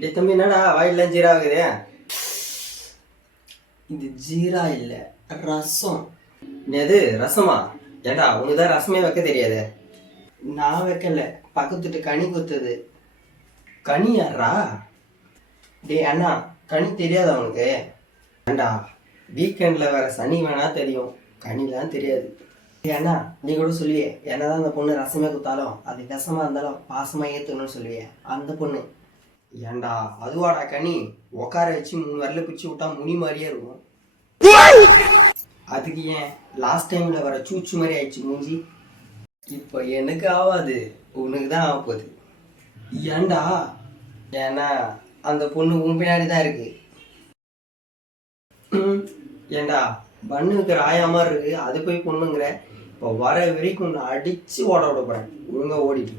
டே தம்பி, என்னடா வாயிலாம் ஜீரா ஆகுது? இது ஜீரா இல்லை, ரசம். எது ரசமா? ஏண்டா உனக்கு தான் ரசமே வைக்க தெரியாது. நான் வைக்கல, பக்கத்துட்டு கனி குத்துது. கனி யாரா? டே அண்ணா, கனி தெரியாது அவனுக்கு? ஏண்டா வீக்கெண்டில் வேற சனி வேணா தெரியும், கனிலாம் தெரியாது. டே அண்ணா, நீ கூட சொல்லுவியே என்னதான் அந்த பொண்ணு ரசமே குத்தாலும் அது விஷமா இருந்தாலும் பாசமாக ஏற்றுக்கணும்னு சொல்லுவியே, அந்த பொண்ணு. ஏண்டா அதுவாடா கனி? உட்கார வச்சு 3 வரல பிச்சு விட்டா முனி மாதிரியே இருக்கும். அதுக்கு ஏன் லாஸ்ட் டைம்ல வர சூச்சு மாதிரி ஆயிடுச்சு மூஞ்சி. இப்போ எனக்கு ஆகாது, உனக்கு தான் ஆக போகுது. ஏண்டா? ஏன்னா அந்த பொண்ணு உன் பின்னாடி தான் இருக்கு. ஏண்டா பண்ணு இருக்கிற ஆயா மாதிரி இருக்கு, அது போய் பொண்ணுங்கிற. இப்போ வர வரைக்கும் நான் அடிச்சு ஓட விட போறேன், ஒழுங்கா ஓடிட்டு.